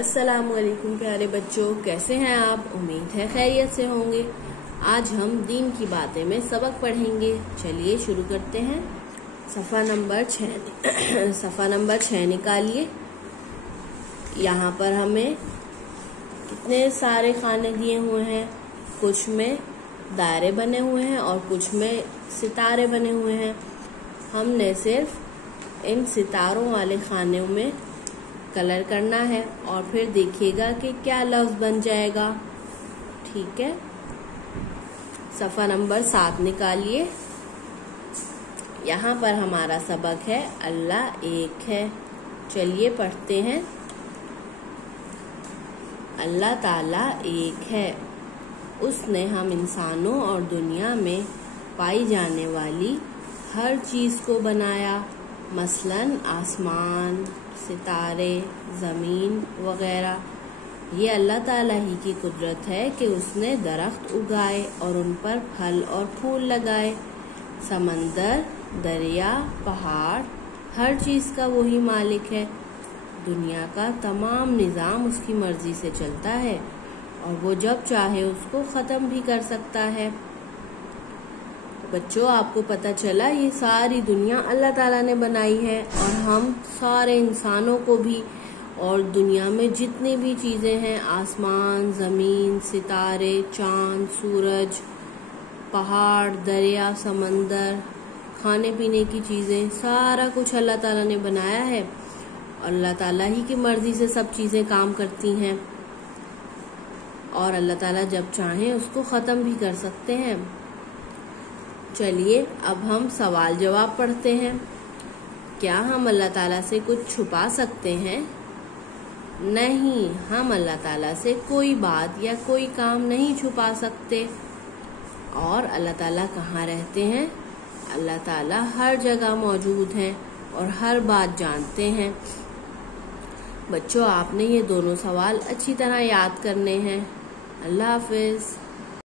अस्सलामुअलैकुम प्यारे बच्चों, कैसे हैं आप? उम्मीद है खैरियत से होंगे। आज हम दीन की बातें में सबक पढ़ेंगे। चलिए शुरू करते हैं। सफ़ा नंबर 6 निकालिए। यहाँ पर हमें कितने सारे खाने दिए हुए हैं। कुछ में दायरे बने हुए हैं और कुछ में सितारे बने हुए हैं। हमने सिर्फ इन सितारों वाले खाने में कलर करना है और फिर देखिएगा कि क्या लफ्ज बन जाएगा। ठीक है। सफ़ा नंबर 7 निकालिए। यहाँ पर हमारा सबक है अल्लाह एक है। चलिए पढ़ते हैं। अल्लाह ताला एक है। उसने हम इंसानों और दुनिया में पाई जाने वाली हर चीज़ को बनाया, मसलन आसमान, सितारे, ज़मीन वगैरह। ये अल्लाह ताला ही की कुदरत है कि उसने दरख्त उगाए और उन पर फल और फूल लगाए। समंदर, दरिया, पहाड़, हर चीज़ का वही मालिक है। दुनिया का तमाम निज़ाम उसकी मर्जी से चलता है और वो जब चाहे उसको ख़त्म भी कर सकता है। बच्चों, आपको पता चला ये सारी दुनिया अल्लाह ताला ने बनाई है और हम सारे इंसानों को भी और दुनिया में जितनी भी चीज़ें हैं, आसमान, ज़मीन, सितारे, चांद, सूरज, पहाड़, दरिया, समंदर, खाने पीने की चीज़ें, सारा कुछ अल्लाह ताला ने बनाया है। अल्लाह ताला ही की मर्जी से सब चीज़ें काम करती हैं और अल्लाह ताला जब चाहें उसको ख़त्म भी कर सकते हैं। चलिए अब हम सवाल जवाब पढ़ते हैं। क्या हम अल्लाह ताला से कुछ छुपा सकते हैं? नहीं, हम अल्लाह ताला से कोई बात या कोई काम नहीं छुपा सकते। और अल्लाह ताला कहाँ रहते हैं? अल्लाह ताला हर जगह मौजूद हैं और हर बात जानते हैं। बच्चों, आपने ये दोनों सवाल अच्छी तरह याद करने हैं। अल्लाह हाफिज।